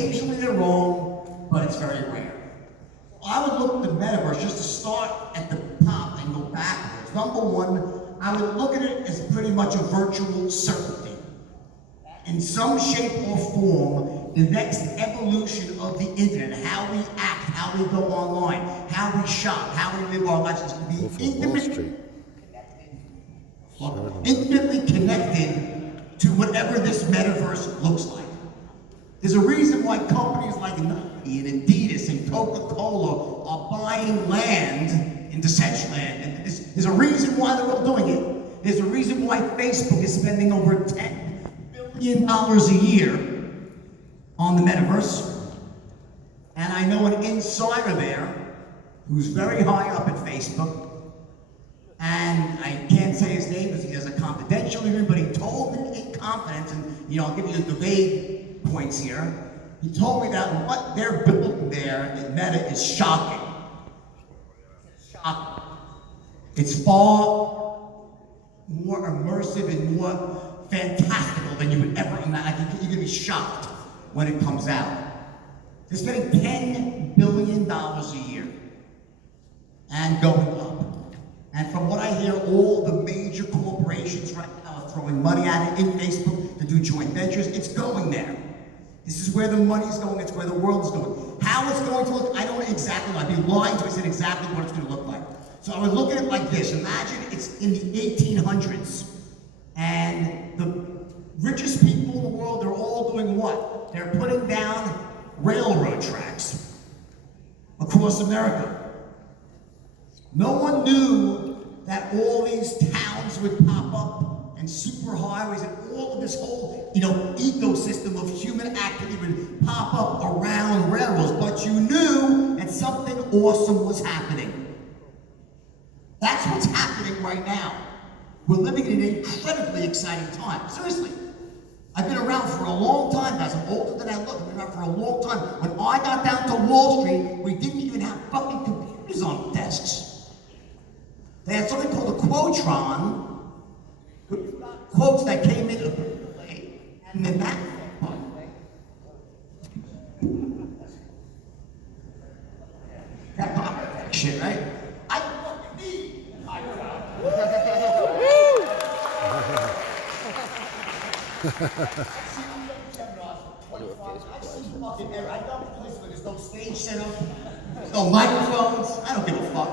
occasionally they're wrong, but it's very rare. I would look at the metaverse just to start at the top and go backwards. Number one, I would look at it as pretty much a virtual certainty. In some shape or form, the next evolution of the internet, how we act, how we go online, how we shop, how we live our lives is going to be intimately connected to whatever this metaverse looks like. There's a reason why companies like Nike and Adidas and Coca-Cola are buying land in Decentraland. And there's a reason why they're all doing it. There's a reason why Facebook is spending over $10 billion a year on the metaverse. And I know an insider there who's very high up at Facebook. And I can't say his name because he has a confidential agreement, but he told me in confidence, and I'll give you the vague points here. He told me that what they're building there in Meta is shocking. Shocking. It's far more immersive and more fantastical than you would ever imagine. You're going to be shocked when it comes out. They're spending $10 billion a year and going up. And from what I hear, all the major corporations right now are throwing money at it in Facebook to do joint ventures. It's going there. This is where the money's going. It's where the world is going. How it's going to look, I don't exactly know. I'd be lying to you if I said exactly what it's going to look like. So I would look at it like this. Imagine it's in the 1800s. And the richest people in the world, they're all doing what? They're putting down railroad tracks across America. No one knew that all these towns would pop up and superhighways and all of this whole, ecosystem of human activity would pop up around railroads, but you knew that something awesome was happening. That's what's happening right now. We're living in an incredibly exciting time. Seriously. I've been around for a long time, guys. I'm older than I look. I've been around for a long time. When I got down to Wall Street, we didn't even have fucking computers on desks. They had something called a Quotron, quotes that came in and then that shit, right? I fucking need I know a place where there's no stage set up, there's no microphones. I don't give a fuck.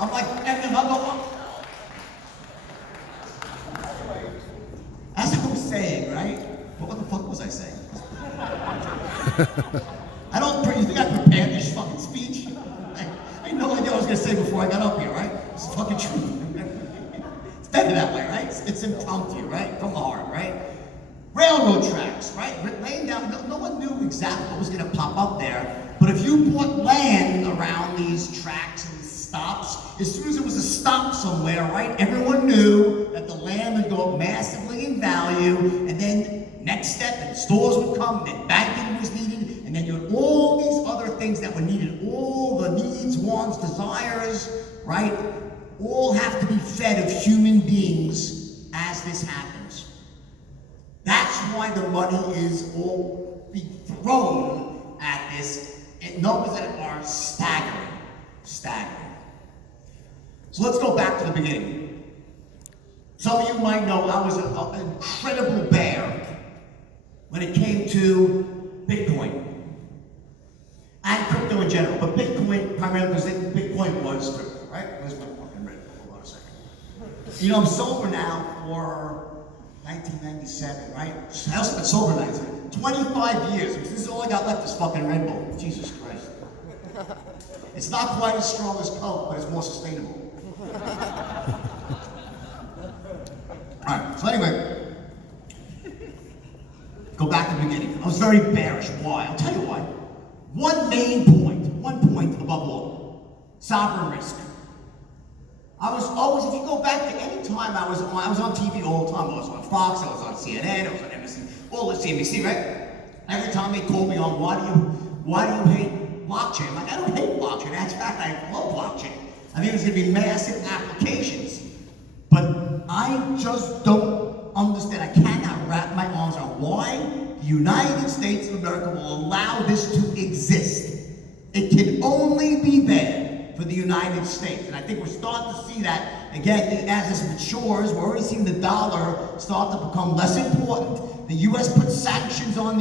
I'm like, and I'll go, as I was saying, right? What the fuck was I saying? You think I prepared this fucking speech? I had no idea what I was gonna say before I got up here, right? It's fucking true. It's better that way, right? It's impromptu, right? From the heart, right? Railroad tracks, right? Laying down, no one knew exactly what was gonna pop up there, but if you bought land around these tracks and stops, as soon as there was a stop somewhere, right, everyone knew that the land would go up massively in value, and then next step, and stores would come, then banking was needed, and then you had all these other things that were needed, all the needs, wants, desires, right, all have to be fed of human beings as this happens. That's why the money is all being thrown at this, and numbers that are staggering. So let's go back to the beginning. Some of you might know I was an incredible bear when it came to Bitcoin and crypto in general, but Bitcoin primarily because Bitcoin was crypto, right? Where's my fucking red? Hold on a second. I'm sober now for 1997, right? How's been sober 25 years. This is all I got left is fucking Red Bull. Jesus Christ. It's not quite as strong as Coke, but it's more sustainable. Alright, so anyway, go back to the beginning. I was very bearish. Why? I'll tell you why. One point above all, sovereign risk. I was always, if you go back to any time I was on TV all the time. I was on Fox, I was on CNN, I was on NBC, all the CNBC, right? Every time they called me on, why do you hate blockchain? I'm like, I don't hate blockchain. In fact, I love blockchain. I think there's going to be massive applications. But I just don't understand, I cannot wrap my arms around why the United States of America will allow this to exist. It can only be bad for the United States. And I think we're starting to see that, again, as this matures. We're already seeing the dollar start to become less important. The U.S. puts sanctions on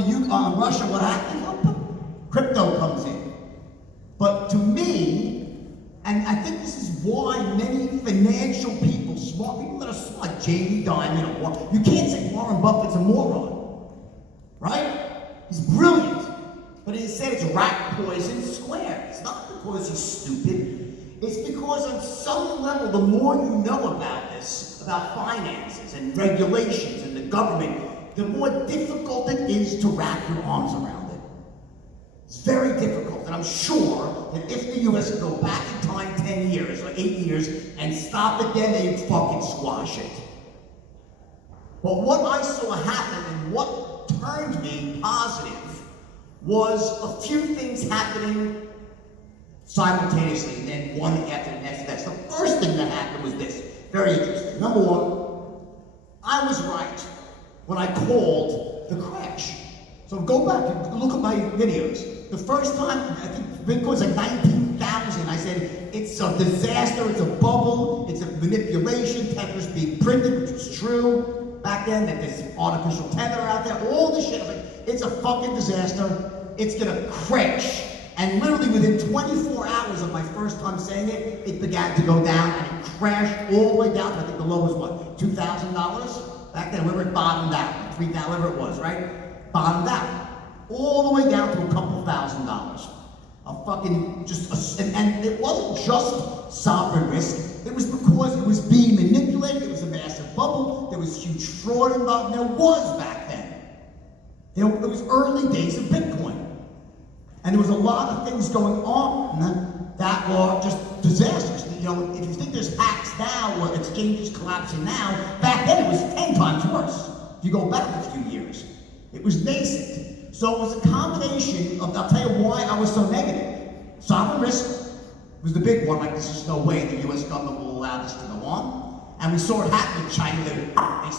Russia. What happens? Crypto comes in. But to me, and I think this is why many financial people, smart people that are smart, like Jamie Dimon, or you can't say Warren Buffett's a moron, right? He's brilliant, but he said it's rat poison squared. It's not because he's stupid. It's because on some level, the more you know about this, about finances and regulations and the government, the more difficult it is to wrap your arms around it. It's very difficult, and I'm sure that if the U.S. could go back in time 10 years or 8 years and stop it then, they'd fucking squash it. But what I saw happen and what turned me positive was a few things happening simultaneously, and then one after the next. The first thing that happened was this, very interesting. Number one, I was right when I called the crash. So go back and look at my videos. The first time, I think Bitcoin's like 19,000, I said, it's a disaster, it's a bubble, it's a manipulation, tether's being printed, which was true. Back then, that there's artificial tether out there, all this shit. Like, it's a fucking disaster. It's gonna crash. And literally within 24 hours of my first time saying it, it began to go down and it crashed all the way down to, I think the low was what, $2,000? Back then, wherever it bottomed out, $3,000, whatever it was, right? Bottomed out. All the way down to a couple $1,000s. A fucking, and it wasn't just sovereign risk. It was because it was being manipulated. It was a massive bubble. There was huge fraud involved. There was back then. It was early days of Bitcoin. And there was a lot of things going on that were just disasters. You know, if you think there's hacks now or exchanges collapsing now, back then it was 10 times worse. If you go back a few years, it was nascent. So it was a combination of, I'll tell you why I was so negative. Sovereign risk was the big one, like there's just no way the US government will allow this to go on. And we saw it happen in China. They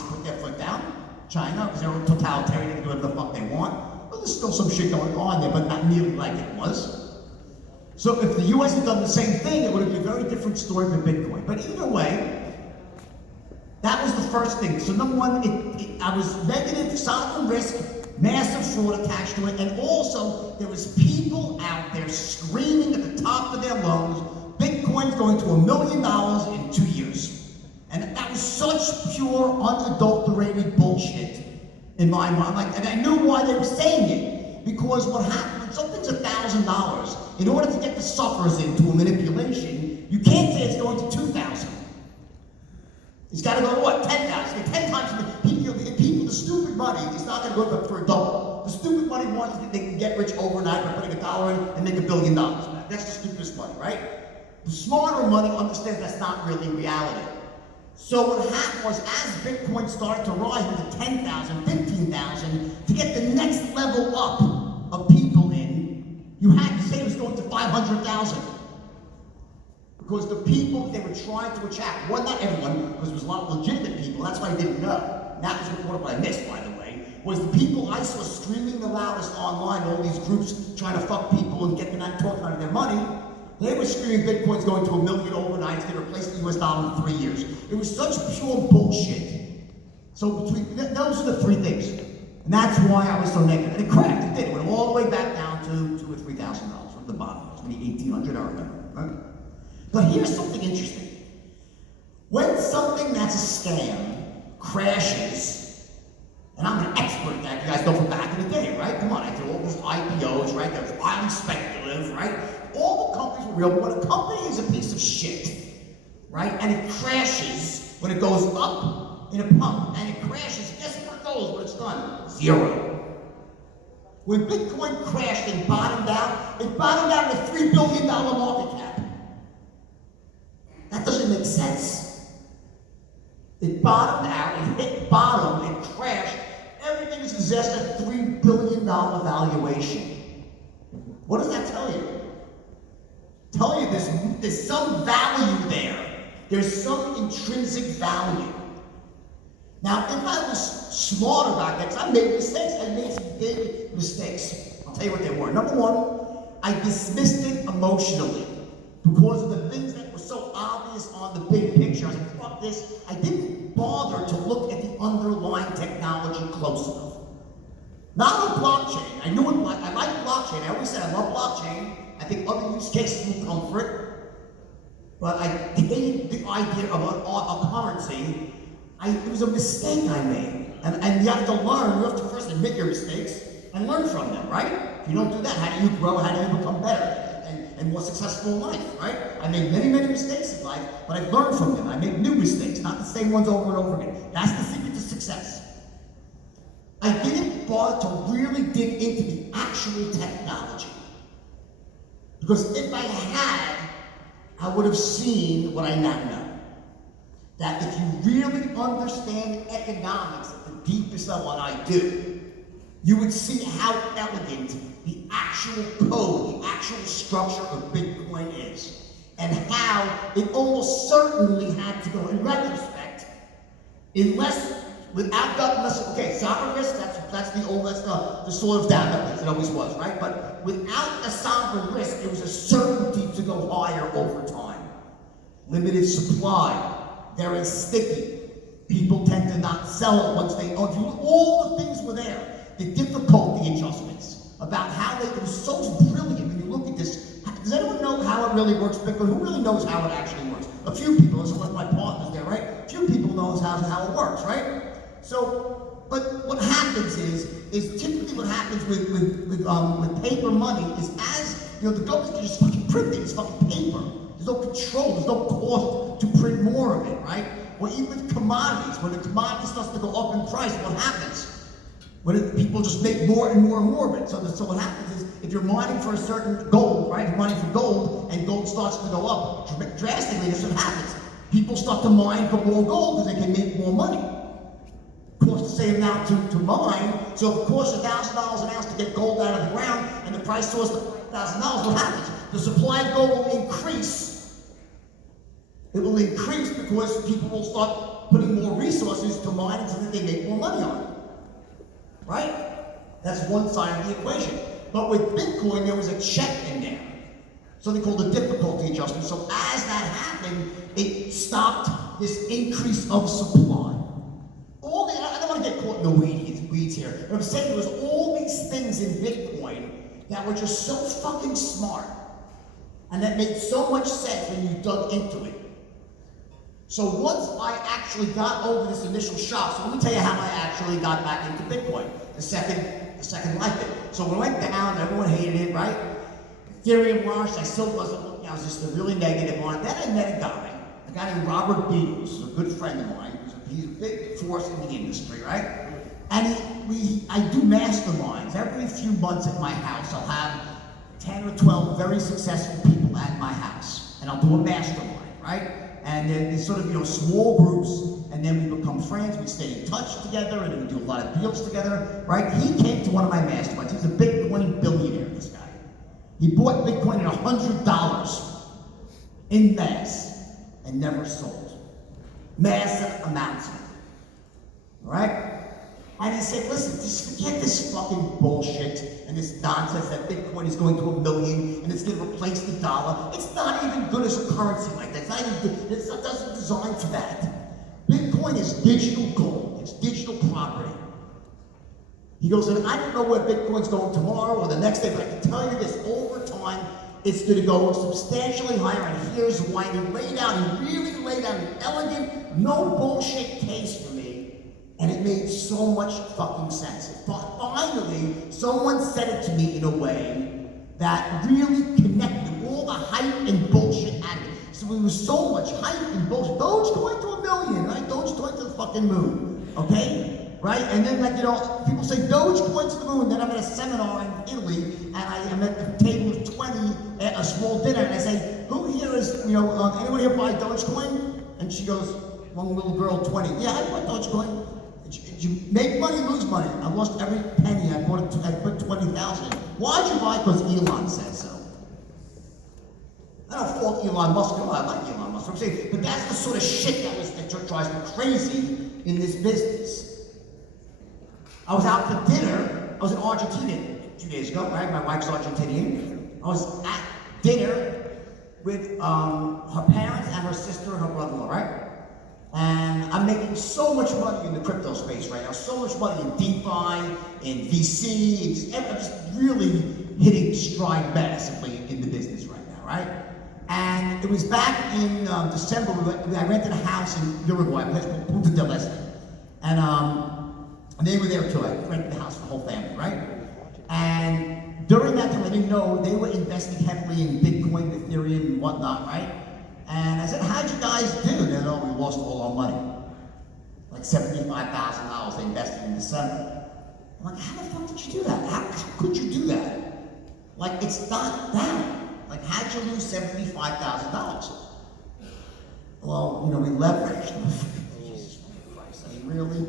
put their foot down. China, because they're totalitarian, they can do whatever the fuck they want. Well, there's still some shit going on there, but not nearly like it was. So if the US had done the same thing, it would have been a very different story for Bitcoin. But either way, that was the first thing. So number one, I was negative, sovereign risk, massive fraud attached to it, and also there was people out there screaming at the top of their lungs, Bitcoin's going to $1 million in 2 years. And that was such pure, unadulterated bullshit in my mind. And I knew why they were saying it. Because what happened, when something's $1,000, in order to get the suckers into a manipulation, you can't say it's going to 2,000. It's got to go to what? 10,000. 10 times people, the stupid money is not going to go up for a double. The stupid money wants that they can get rich overnight by putting $1 in and make $1 billion. That's the stupidest money, right? The smarter money understands that's not really reality. So what happened was, as Bitcoin started to rise into 10,000, 15,000, to get the next level up of people in, you had to say it was going to 500,000. Because the people that they were trying to attract, well, not everyone, because there was a lot of legitimate people, that's why I didn't know. That was reported what I missed, by the way, was the people I saw screaming the loudest online, all these groups trying to fuck people and get them out talking out of their money. They were screaming Bitcoin's going to $1 million overnight, it's going to replace the US dollar in 3 years. It was such pure bullshit. So those are the three things. And that's why I was so negative. And it cracked, it did. It went all the way back down to $2,000 or $3,000 from the bottom. It was maybe $1,800, I remember. Right? But here's something interesting. When something that's a scam crashes, and I'm an expert at that, you guys know from back in the day, right? Come on, I did all these IPOs, right? That was highly speculative, right? All the companies were real, but when a company is a piece of shit, right? And it crashes when it goes up in a pump, and it crashes, guess where it goes when it's done? Zero. When Bitcoin crashed and bottomed out, it bottomed out at a $3 billion market cap. That doesn't make sense. It bottomed out, it hit bottom, it crashed, everything is possessed a $3 billion valuation. What does that tell you? Tell you there's some value there. There's some intrinsic value. Now, if I was smarter back then, because I made mistakes, I made some big mistakes. I'll tell you what they were. Number one, I dismissed it emotionally because of the things that were so obvious on the big picture. I was like, fuck this. I didn't bother to look at the underlying technology close enough. Not on blockchain. I knew it. I like blockchain. I always said I love blockchain. I think other use cases will come for it. But I hated the idea of a currency. It was a mistake I made. And you have to learn. You have to first admit your mistakes and learn from them, right? If you don't do that, how do you grow? How do you become better and more successful in life, right? I made many, many mistakes in life, but I've learned from them. I make new mistakes, not the same ones over and over again. That's the secret to success. I didn't bother to really dig into the actual technology. Because if I had, I would have seen what I now know. That if you really understand economics at the deepest level, and I do, you would see how elegant the actual code, the actual structure of Bitcoin is. And how it almost certainly had to go, in retrospect, okay, sovereign risk, that's the sort of down that it always was, right? But without a sovereign risk, it was a certainty to go higher over time. Limited supply, very sticky. People tend to not sell it once they own it. All the things were there. The difficulty adjustments about how it was so brilliant when you look at this. Does anyone know how it really works, Bitcoin? Who really knows how it actually works? A few people, this is one of my partners there, right? A few people knows how it works, right? So, but what happens is typically what happens with paper money is the government can just fucking print it. It's fucking paper. There's no control. There's no cost to print more of it, right? Or even with commodities, when the commodity starts to go up in price, what happens? People just make more and more and more of it. So what happens is, if you're mining for a certain gold, right? You're mining for gold, and gold starts to go up drastically. This is what happens. People start to mine for more gold because they can make more money. Costs the same amount to mine. So if it costs $1,000 an ounce to get gold out of the ground, and the price soars to $1,000, what happens? The supply of gold will increase. It will increase because people will start putting more resources to mine so that they make more money on it. Right? That's one side of the equation. But with Bitcoin, there was a check in there. Something called the difficulty adjustment. So as that happened, it stopped this increase of supply. I don't want to get caught in the weeds here. What I'm saying was all these things in Bitcoin that were just so fucking smart and that made so much sense when you dug into it. So once I actually got over this initial shock, so let me tell you how I actually got back into Bitcoin. The second life bit. So when I went down, everyone hated it, right? Ethereum launched, I still wasn't looking, I was just really negative on it. Then I met a guy named Robert Beadle, who's a good friend of mine. He's a big force in the industry, right? And I do masterminds. Every few months at my house, I'll have 10 or 12 very successful people at my house. And I'll do a mastermind, right? And then these sort of, small groups, and then we become friends, we stay in touch together, and then we do a lot of deals together, right? He came to one of my masterminds. He's a Bitcoin billionaire, this guy. He bought Bitcoin at $100 in mass and never sold. Massive amounts of it. All right? And he said, listen, just forget this fucking bullshit and this nonsense that Bitcoin is going to $1 million and it's going to replace the dollar. It's not even good as a currency like that. It's not even good. It doesn't design for that. Bitcoin is digital gold. It's digital property. He goes, and I don't know where Bitcoin's going tomorrow or the next day, but I can tell you this, over time, it's going to go substantially higher, and here's why. He really laid out an elegant, no bullshit case for me, and it made so much fucking sense. But finally, someone said it to me in a way that really connected all the hype and bullshit out of it. So there was so much hype and bullshit. Dogecoin to $1 million, right? Dogecoin to the fucking moon, okay? Right? And then, people say Dogecoin to the moon. Then I'm at a seminar in Italy, and I'm at the table of 20 at a small dinner, and I say, who here is, anyone here buy Dogecoin? And she goes, one little girl, 20. Yeah, I bought Dogecoin. Did you make money, lose money? I lost every penny. I put 20,000 in. Why'd you buy? Because Elon said so. I don't fault Elon Musk. No, I like Elon Musk. I'm saying, but that's the sort of shit that drives me crazy in this business. I was out for dinner. I was in Argentina 2 days ago, right? My wife's Argentinian. I was at dinner with her parents and her sister and her brother-in-law, right? And I'm making so much money in the crypto space right now, so much money in DeFi, in VC, I'm just really hitting stride massively in the business right now, right? And it was back in December, I rented a house in Uruguay, a place called Punta del Este. And they were there too, I rented the house for the whole family, right? And during that time, I didn't know they were investing heavily in Bitcoin, Ethereum, and whatnot, right? And I said, how'd you guys do? They said, oh, we lost all our money. Like $75,000 they invested in December. I'm like, how the fuck did you do that? How could you do that? Like, it's not down. Like, how'd you lose $75,000? Well, you know, we leveraged. Jesus Christ, I mean, really?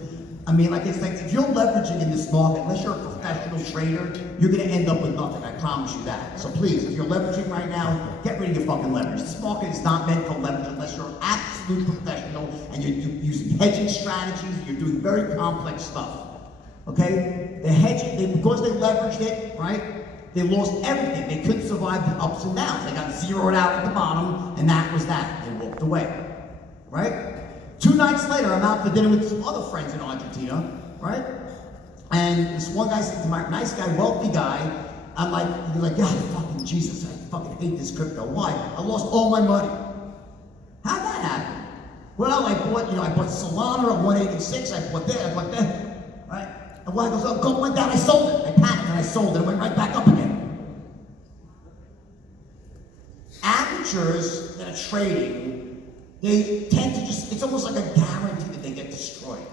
I mean, like, it's like, if you're leveraging in this market, unless you're a professional trader, you're gonna end up with nothing, I promise you that. So please, if you're leveraging right now, get rid of your fucking leverage. This market is not meant for leverage unless you're an absolute professional and you're using hedging strategies, you're doing very complex stuff. Okay? They're hedging, because they leveraged it, right? They lost everything. They couldn't survive the ups and downs. They got zeroed out at the bottom, and that was that. They walked away. Right? 2 nights later, I'm out for dinner with some other friends in Argentina, right? And this one guy said to my nice guy, wealthy guy, I'm like, he's like, God, fucking Jesus, I fucking hate this crypto. Why? I lost all my money. How'd that happen? Well, I bought Solana at 186, I bought that, right? And when I goes, oh, gold went down, I sold it. I panicked and I sold it, it went right back up again. Amateurs that are trading, they tend to just, it's almost like a guarantee that they get destroyed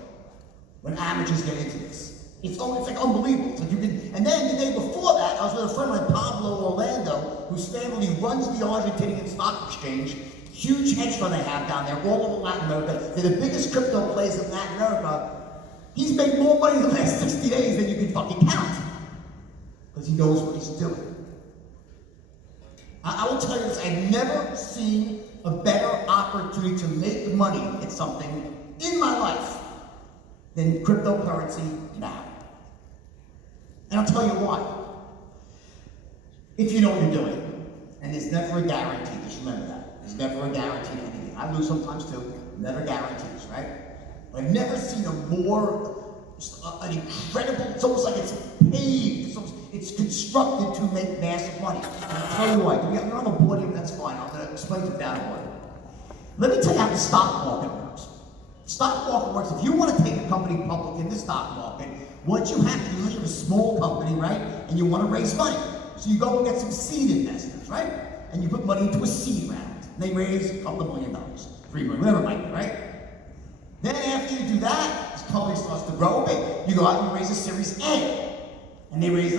when amateurs get into this. It's like unbelievable. It's like you can, and then the day before that, I was with a friend like Pablo Orlando, whose family runs the Argentinian stock exchange, huge hedge fund they have down there, all over Latin America. They're the biggest crypto players in Latin America. He's made more money in the last 60 days than you can fucking count. Because he knows what he's doing. I will tell you this, I've never seen a better opportunity to make money at something in my life than cryptocurrency now. And I'll tell you why. If you know what you're doing, and there's never a guarantee, just remember that. There's never a guarantee to anything. I lose sometimes too, never guarantees, right? But I've never seen an incredible, it's almost like it's paved, it's constructed to make massive money. And I'll tell you why. We don't have a board here, that's fine. I'm going to explain to that board. Let me tell you how the stock market works. The stock market works, if you want to take a company public in the stock market, what you have to do is you're a small company, right? And you want to raise money. So you go and get some seed investors, right? And you put money into a seed round. And they raise a couple of $1 million, $3 million, whatever it might be, right? Then after you do that, this company starts to grow a bit. You go out and you raise a Series A. And they raise